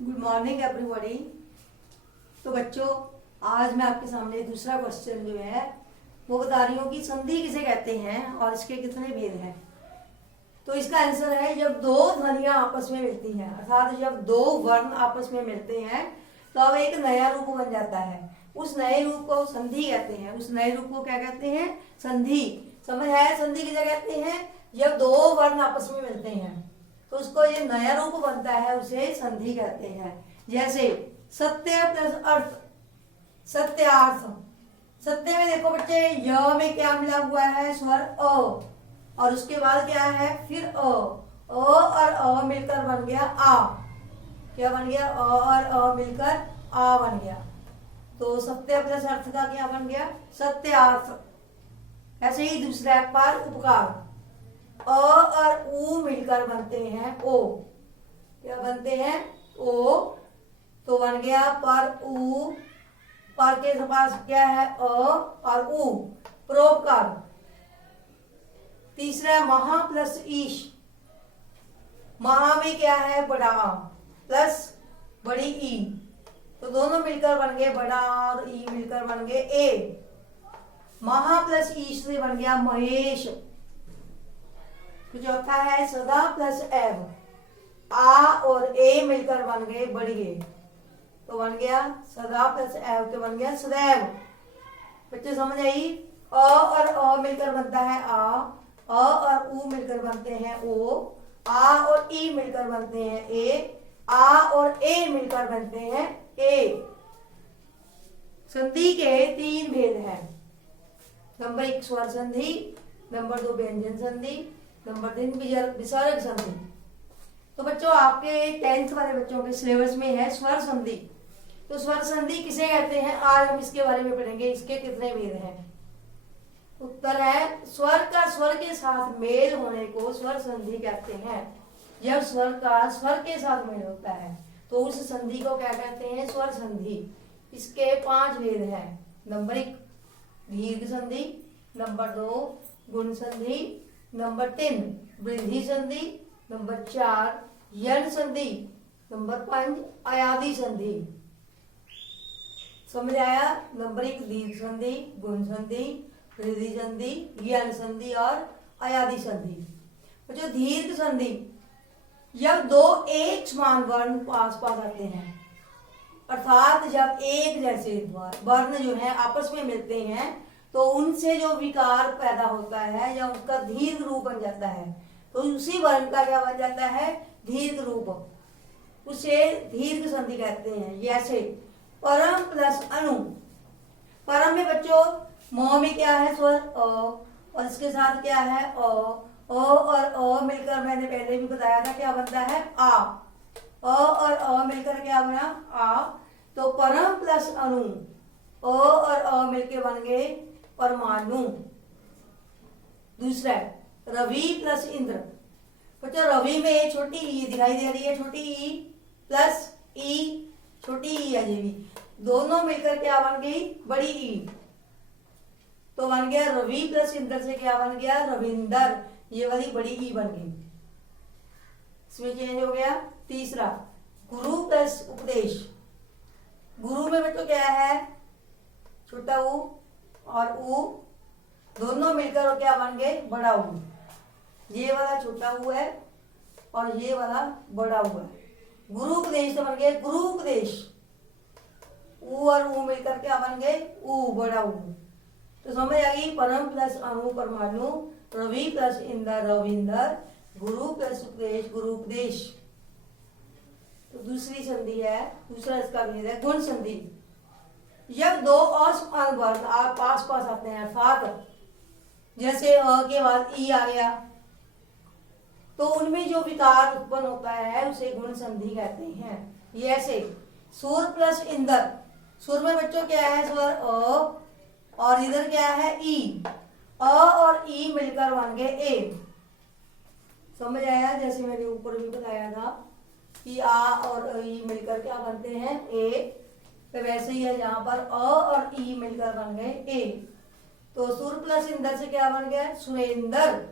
Good morning everybody. तो बच्चों, आज मैं आपके सामने दूसरा क्वेश्चन जो है वो बता रही हूँ कि संधि किसे कहते हैं और इसके कितने भेद हैं। तो इसका आंसर है जब दो ध्वनियां आपस में मिलती हैं, अर्थात जब दो वर्ण आपस में मिलते हैं तो अब एक नया रूप बन जाता है। उस नए रूप को संधि कहते हैं। उस नए रूप को क्या कहते हैं? संधि। समझ है? संधि किसे कहते हैं? जब दो वर्ण आपस में मिलते हैं तो उसको ये नया रूप बनता है, उसे संधि कहते हैं। जैसे सत्य प्लस अर्थ, सत्यार्थ। सत्य में देखो बच्चे, य में क्या मिला हुआ है? स्वर अ, और उसके बाद क्या है? फिर अ और अ मिलकर बन गया आ। क्या बन गया? अ और अ मिलकर आ बन गया। तो सत्य प्लस अर्थ का क्या बन गया? सत्यार्थ। ऐसे ही दूसरा पर उपकार, अ और उ मिलकर बनते हैं ओ। क्या बनते हैं? ओ। तो बन गया पर उ, पर के पास क्या है? अ और उ, परोपकार। तीसरा महा प्लस ईश। महा में क्या है? बड़ा प्लस बड़ी ई, तो दोनों मिलकर बन गए बड़ा और ई मिलकर बन गए ए। महा प्लस ईश से बन गया महेश। तो चौथा है सदा प्लस एव, आ और ए मिलकर बन गए बढ़िए, तो बन गया सदा प्लस एव के बन गया सदैव। बच्चे समझ आई? अ और अ मिलकर बनता है आ, अ और उ मिलकर बनते हैं ओ, आ और ई मिलकर बनते हैं ए, आ और ए मिलकर बनते हैं ए। संधि के तीन भेद हैं। नंबर 1 स्वर संधि, नंबर 2 व्यंजन संधि, नंबर 3 विसर्ग संधि। तो बच्चों, आपके 10th वाले बच्चों के सिलेबस में है स्वर संधि। तो स्वर संधि किसे कहते हैं, आज हम इसके बारे में पढ़ेंगे। इसके कितने भेद हैं? उत्तर है स्वर का स्वर के साथ मेल होने को स्वर संधि कहते हैं। जब स्वर का स्वर के साथ मेल होता है तो उस संधि को क्या कहते हैं? स्वर संधि। इसके 5 भेद हैं। नंबर 1 दीर्घ संधि, नंबर 2 गुण संधि, नंबर 3 वृद्धि संधि, नंबर 4 यण संधि, नंबर 5 अयादि संधि। समझ आया? नंबर 1 दीर्घ संधि, गुण संधि, वृद्धि संधि, यण संधि और अयादि संधि। जो दीर्घ संधि, जब दो एक समान वर्ण पास पास आते हैं, अर्थात जब एक जैसे वर्ण जो है आपस में मिलते हैं तो उनसे जो विकार पैदा होता है या उसका दीर्घ रूप बन जाता है, तो उसी वर्ण का क्या बन जाता है? दीर्घ रूप। उसे दीर्घ संधि कहते हैं। जैसे परम प्लस अनु। परम में बच्चों म में क्या है? स्वर अ, और इसके साथ क्या है? अ और अ मिलकर, मैंने पहले भी बताया था, क्या बनता है? आ। अ और अ मिलकर क्या बना? आ। तो परम प्लस अनु, अ और अ मिलकर बन गए परमाणु। दूसरा रवि प्लस इंद्र। बच्चों, रवि में छोटी ई दिखाई दे रही है, छोटी ई प्लस ई, छोटी ई है ये भी, दोनों मिलकर क्या बन गई? बड़ी ई। तो बन गया रवि प्लस इंद्र से क्या बन गया? रविंदर। ये वाली बड़ी ई बन गई, इसमें चेंज हो गया। तीसरा गुरु प्लस उपदेश। गुरु में बच्चों क्या है? छोटा ऊ और ऊ दोनों मिलकर क्या बन गए? बड़ा ऊ। ये वाला छोटा ऊ है और ये वाला बड़ा ऊ है। गुरु उपदेश तो बन गए गुरु उपदेश। ऊ और ऊ मिलकर क्या बन गए? ऊ, बड़ा ऊ। तो समझ आ गई? परम प्लस अणु परमाणु, रवि प्लस इंद्र रविंदर, गुरु प्लस उपदेश गुरु उपदेश। तो दूसरी संधि है, दूसरा इसका भेद है गुण संधि। जब दो असमान वर्ण आप पास पास आते हैं, अर्थात जैसे अ के बाद ई आ गया, तो उनमें जो विकार उत्पन्न होता है उसे गुण संधि कहते हैं। जैसे सुर प्लस इंदर। सुर में बच्चों क्या है? स्वर अ और इधर क्या है? ई। अ और ई मिलकर बन गए ए। समझ आया? जैसे मैंने ऊपर भी बताया था कि आ और ई मिलकर क्या बनते हैं? ए। तो वैसे ही है यहाँ पर अ और ई मिलकर बन गए ए। तो सुर प्लस इंदर से क्या बन गया? सुरेंदर।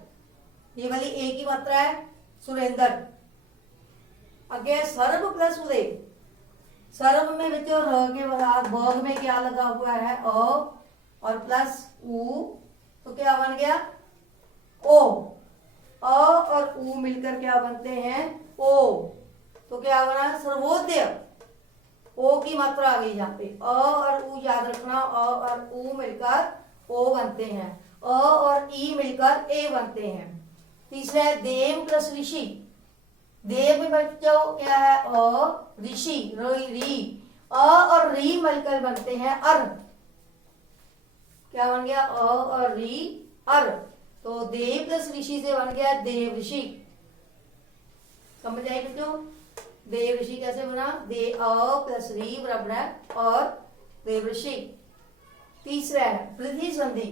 ये वाली ए की मात्रा है, सुरेंदर। अगे सर्व प्लस उदय। सर्व में बच्चों र के बाद वर्ग में क्या लगा हुआ है अ और प्लस उ, तो क्या बन गया ओ। अ और उ मिलकर क्या बनते हैं ओ, तो क्या बना सर्वोदय। ओ की मात्रा आ गई यहाँ पे, अ और उ याद रखना, अ और उ मिलकर ओ बनते हैं, अ और ई मिलकर ए बनते हैं। तीसरा है देव प्लस ऋषि। देव में बच्चों क्या है अ, ऋषि री, अ और री मिलकर बनते हैं अर। क्या बन गया अ और री अर, तो देव प्लस ऋषि से बन गया देव ऋषि। समझ आए बच्चों, देव ऋषि कैसे बना, दे अ प्लस री बराबर है और देव ऋषि। तीसरा है पृथ्वी संधि।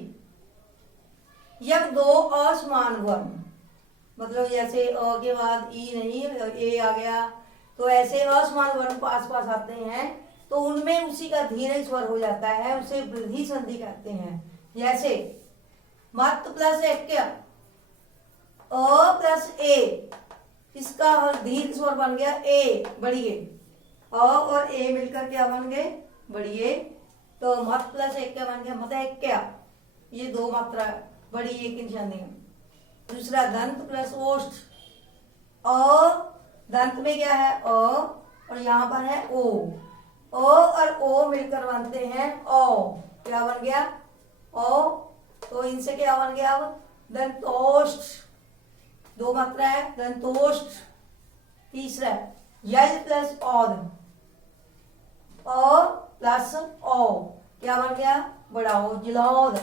जब दो असमान वर्ण, मतलब जैसे अ के बाद ई नहीं ए आ गया, तो ऐसे असमान वर्ण पास पास आते हैं तो उनमें उसी का धीरे स्वर हो जाता है, उसे वृद्धि संधि कहते हैं। जैसे मत प्लस एक, अ प्लस ए, इसका धीर स्वर बन गया ए बढ़िए, अ और ए मिलकर क्या बन गए बढ़िए, तो मत प्लस एक क्या बन गया मत एक क्या, ये दो मात्रा बड़ी एक निशानी है। दूसरा दंत प्लस ओष्ठ, अ दंत में क्या है अ और यहाँ पर है ओ, अ और ओ मिलकर बनते हैं ओ, क्या बन गया ओ, तो इनसे क्या बन गया अब दंतोष्ठ, दो मात्रा है दंतोष्ठ। तीसरा यल प्लस औद, अ प्लस ओ, क्या बन गया बड़ा ओ जलौद।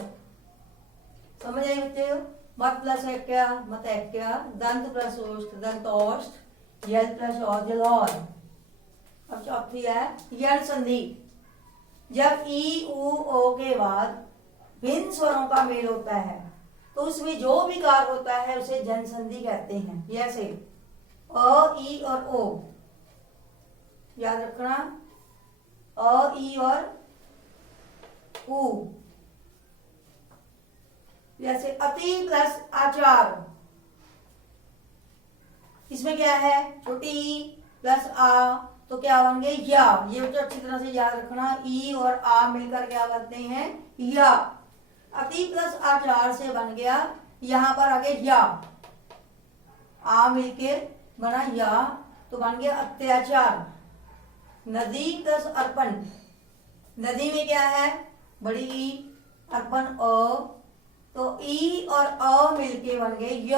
समझ आई बच्चे, मत प्लस एक क्या मत एक क्या, दंत प्लस ओष्ठ दंतोष्ठ, यल प्लस औद जलौद। अब चौथी है यण संधि। जब ई उ ओ के बाद भिन्न स्वरों का मेल होता है तो उसमें जो विकार होता है उसे जन संधि कहते हैं। जैसे अ ई और ओ, याद रखना अ ई और उ। जैसे अति प्लस आचार, इसमें क्या है छोटी ई प्लस आ, तो क्या बन गए या, ये बच्चों अच्छी तरह से याद रखना, ई और आ मिलकर क्या बनते हैं या। अति प्लस आचार से बन गया यहां पर आगे या, आ मिलके बना या तो बन गया अत्याचार। नदी प्लस अर्पण, नदी में क्या है बड़ी ई, अर्पण अ, तो ई और अ मिलके बन गए य,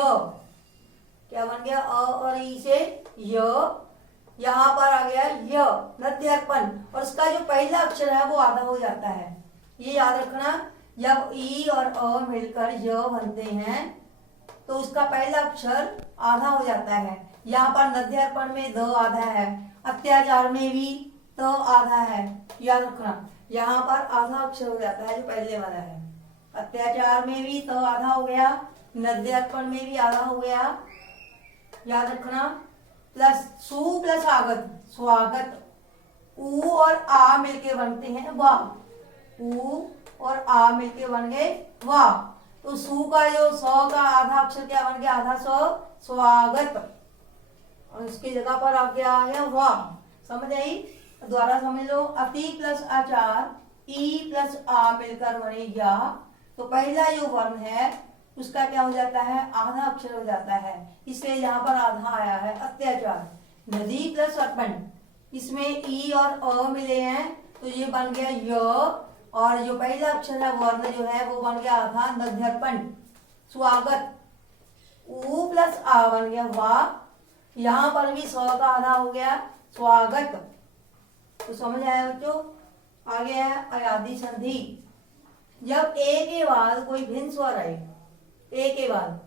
क्या बन गया अ और ई से य, यहां पर आ गया य नद्यर्पण, और इसका जो पहला अक्षर है वो आधा हो जाता है, ये याद रखना। जब ई और अ मिलकर य बनते हैं तो उसका पहला अक्षर आधा हो जाता है। यहाँ पर नद्यर्पण में द आधा है, अत्याचार में भी त आधा है, याद रखना यहाँ पर आधा अक्षर हो जाता है जो पहले वाला है। अत्याचार में भी त आधा हो गया, नद्यर्पण में भी आधा हो गया, याद रखना। प्लस सु प्लस आगत स्वागत, उ और आ मिलके बनते हैं वाह, उ और आ मिलके बन गए वाह, तो सु का जो स का आधा अक्षर क्या बन गया आधा स स्वागत, और उसकी जगह पर आप क्या आ गया वाह। समझ आई, दोबारा समझ लो। अति प्लस आचार ई प्लस आ मिलकर बने या, तो पहला जो वर्ण है उसका क्या हो जाता है आधा अक्षर हो जाता है, इसलिए यहाँ पर आधा आया है अत्याचार। नदी प्लस अर्पण, इसमें ई और अ मिले हैं तो ये बन गया य, और जो पहला अक्षर है वर्ण जो है वो बन गया आधा नद्यर्पण। स्वागत उ प्लस आ बन गया वाह, यहाँ पर भी स का आधा हो गया स्वागत। तो समझ आया बच्चों। आगे है अयादि संधि। जब ए के बाद कोई भिन्न स्वर आए, ए के बाद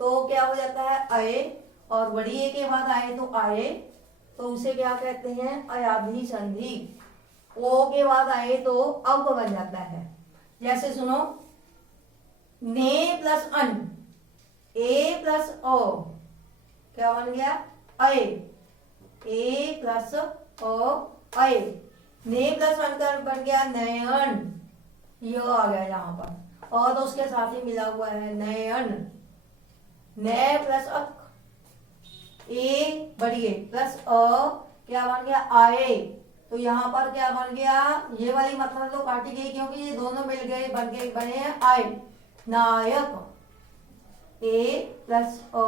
तो क्या हो जाता है अये, और बड़ी ए के बाद आए तो आए, तो उसे क्या कहते हैं अयादि संधि। ओ के बाद आए तो अब बन जाता है। जैसे सुनो ने प्लस अन, ए प्लस ओ, क्या बन गया अय, ए प्लस ओ अय, ने प्लस अन का बन गया नयन, ये आ गया यहाँ पर, और तो उसके साथ ही मिला हुआ है नयन। न प्लस अक, ए बड़ी ए प्लस अ क्या बन गया आए, तो तो यहाँ पर क्या बन गया, ये वाली मात्रा तो काटी गई क्योंकि ये दोनों मिल गए बन के बने हैं आय। नायक, ए प्लस अ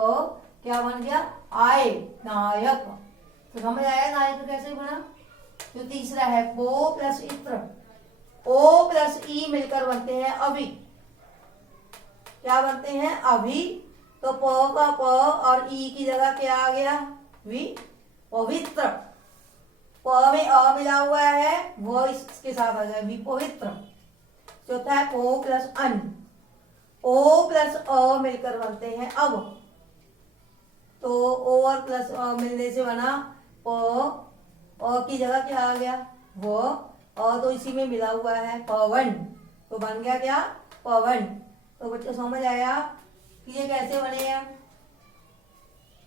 क्या बन गया, आय नायक। तो समझ आया नायक कैसे बना। जो तीसरा है पो प्लस इत्र, ओ प्लस ई मिलकर बनते हैं अभी, क्या बनते हैं अभी। तो प का प और ई की जगह क्या आ गया, वी, पवित्र। प में अ मिला हुआ है वो इसके साथ आ जाए, विपवित्र। चौथा है ओ प्लस अन, ओ प्लस अ मिलकर बनते हैं अब। तो ओ और प्लस अ मिलने से बना प, अ की जगह क्या आ गया वो, अ तो इसी में मिला हुआ है पवन, तो बन गया क्या, पवन। तो बच्चों समझ आया कि ये कैसे बने हैं।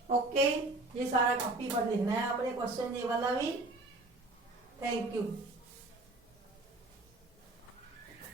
ओके, ये सारा कॉपी पर लिखना है आपने क्वेश्चन ये वाला भी। Thank you.